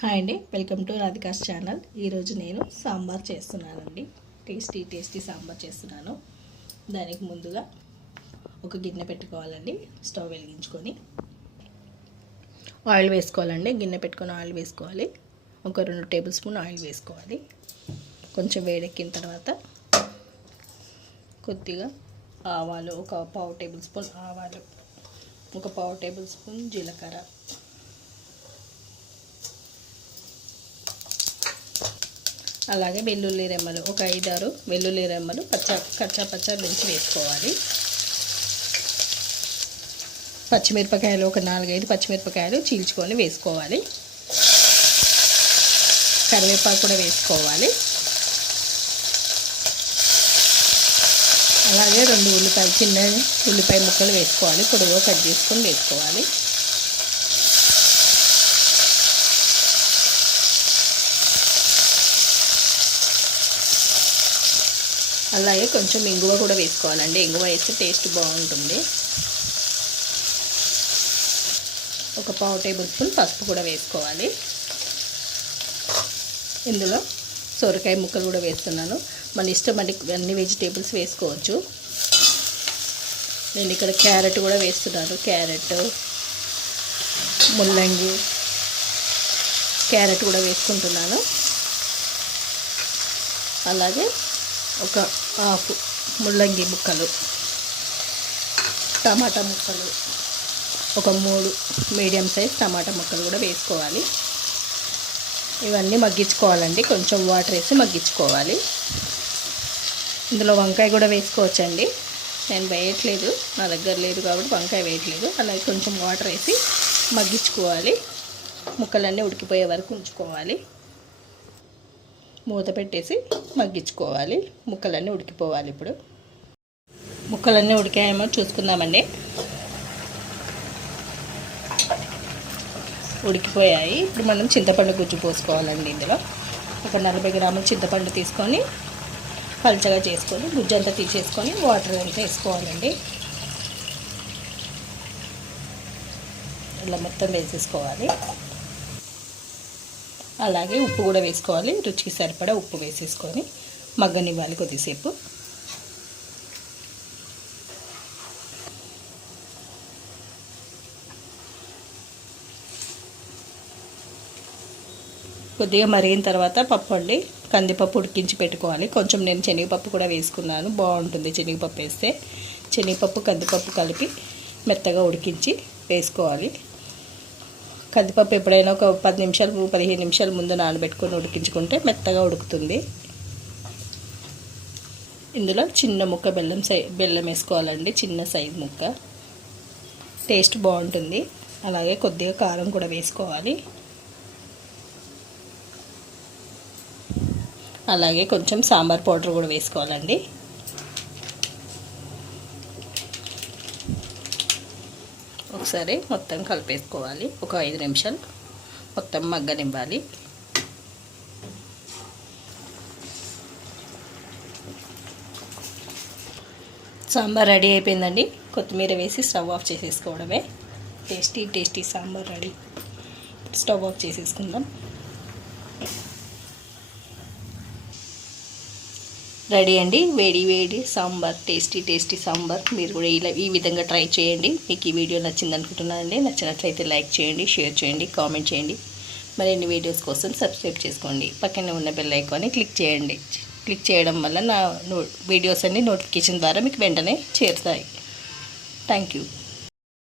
Hi అండి, welcome to Radhika's channel. ఈరోజు నేను సాంబార్ చేస్తున్నానండి. టేస్టీ సాంబార్ చేస్తున్నాను. దానికి ముందుగా ఒక గిన్నె పెట్టుకోవాలండి. స్టవ్ వెలిగించుకొని ఆయిల్ వేసుకోవాలండి. గిన్నె పెట్టుకొని ఆయిల్ వేసుకోవాలి. ఒక 2 టేబుల్ స్పూన్ ఆయిల్ వేసుకోవాలి. కొంచెం వేడెక్కిన తర్వాత కొద్దిగా ఆవాలు, ఒక 1/2 టేబుల్ స్పూన్ ఆవాలు, ఒక 1/2 టేబుల్ స్పూన్ జీలకర్ర, అలాగే వెల్లుల్లి రెమ్మలు, ఒక 5-6 వెల్లుల్లి రెమ్మలు కచ్చా దంచి వేసుకోవాలి. పచ్చిమిరపకాయలు, ఒక 4-5 పచ్చిమిరపకాయలు చీల్చుకొని వేసుకోవాలి. కరివేపాకు కూడా వేసుకోవాలి. అలాగే 2 ఉల్లిపాయలు, చిన్న ఉల్లిపాయ ముక్కలు వేసుకోవాలి. పొడుగుగా కట్ చేసుకొని వేసుకోవాలి. అలాగే కొంచెం ఇంగువ కూడా వేసుకోవాలండి. ఇంగువ వేస్తే టేస్ట్ బాగుంటుంది. ఒక 1/2 టేబుల్ స్పూన్ పసుపు కూడా వేసుకోవాలి. ఇందులో సొరకాయ ముక్కలు కూడా వేస్తున్నాను. మన ఇష్టం అండి, అన్ని వెజిటేబుల్స్ వేసుకోవచ్చు. నేను ఇక్కడ క్యారెట్ కూడా వేస్తున్నాను. క్యారెట్, ముల్లంగి, క్యారెట్ కూడా వేసుకుంటున్నాను. అలాగే ఒక హాఫ్ ముల్లంగి ముక్కలు, టమాటా ముక్కలు, ఒక 3 మీడియం సైజ్ టమాటా ముక్కలు కూడా వేసుకోవాలి. ఇవన్నీ మగ్గించుకోవాలండి. కొంచెం వాటర్ వేసి మగ్గించుకోవాలి. ఇందులో వంకాయ కూడా వేసుకోవచ్చండి. నేను వేయట్లేదు, నా దగ్గర లేదు కాబట్టి వంకాయ వేయట్లేదు. అలాగే కొంచెం వాటర్ వేసి మగ్గించుకోవాలి. ముక్కలన్నీ ఉడికిపోయే వరకు ఉంచుకోవాలి. మూత పెట్టేసి మగ్గించుకోవాలి. ముక్కలన్నీ ఉడికిపోవాలి. ఇప్పుడు ముక్కలన్నీ ఉడికాయేమో చూసుకుందామండి. ఉడికిపోయాయి. ఇప్పుడు మనం చింతపండు గుజ్జు పోసుకోవాలండి. ఇందులో ఒక 40 గ్రాముల చింతపండు తీసుకొని పల్చగా చేసుకొని గుజ్జు అంతా తీసేసుకొని వాటర్ అంతా వేసుకోవాలండి. ఇలా మొత్తం వేసేసుకోవాలి. అలాగే ఉప్పు కూడా వేసుకోవాలి. రుచికి సరిపడా ఉప్పు వేసేసుకొని మగ్గనివ్వాలి కొద్దిసేపు. కొద్దిగా మరిగిన తర్వాత పప్పు అండి, కందిపప్పు ఉడికించి పెట్టుకోవాలి. కొంచెం నేను శనగపప్పు కూడా వేసుకున్నాను, బాగుంటుంది శనగపప్పు వేస్తే. శనగపప్పు కందిపప్పు కలిపి మెత్తగా ఉడికించి వేసుకోవాలి. కందిపప్పు ఎప్పుడైనా ఒక 10 నిమిషాలు 15 నిమిషాల ముందు నానబెట్టుకొని ఉడికించుకుంటే మెత్తగా ఉడుకుతుంది. ఇందులో చిన్న ముక్క బెల్లం వేసుకోవాలండి. చిన్న సైజు ముక్క, టేస్ట్ బాగుంటుంది. అలాగే కొద్దిగా కారం కూడా వేసుకోవాలి. అలాగే కొంచెం సాంబార్ పౌడర్ కూడా వేసుకోవాలండి. ఒకసారి మొత్తం కలిపేసుకోవాలి. ఒక 5 నిమిషాలు మొత్తం మగ్గనివ్వాలి. సాంబార్ రెడీ అయిపోయిందండి. కొత్తిమీర వేసి స్టవ్ ఆఫ్ చేసేసుకోవడమే. Tasty sambar ready. Stove off చేసేసుకుందాం. రెడీ అండి, వేడి సాంబార్, టేస్టీ సాంబార్. మీరు కూడా ఈ విధంగా ట్రై చేయండి. మీకు ఈ వీడియో నచ్చింది అనుకుంటున్నానండి. నచ్చినట్లయితే లైక్ చేయండి, షేర్ చేయండి, కామెంట్ చేయండి. మరిన్ని వీడియోస్ కోసం సబ్స్క్రైబ్ చేసుకోండి. పక్కనే ఉన్న బెల్ ఐకాన్ని క్లిక్ చేయండి. క్లిక్ చేయడం వల్ల నా వీడియోస్ అన్ని నోటిఫికేషన్ ద్వారా మీకు వెంటనే చేరుతాయి. Thank you.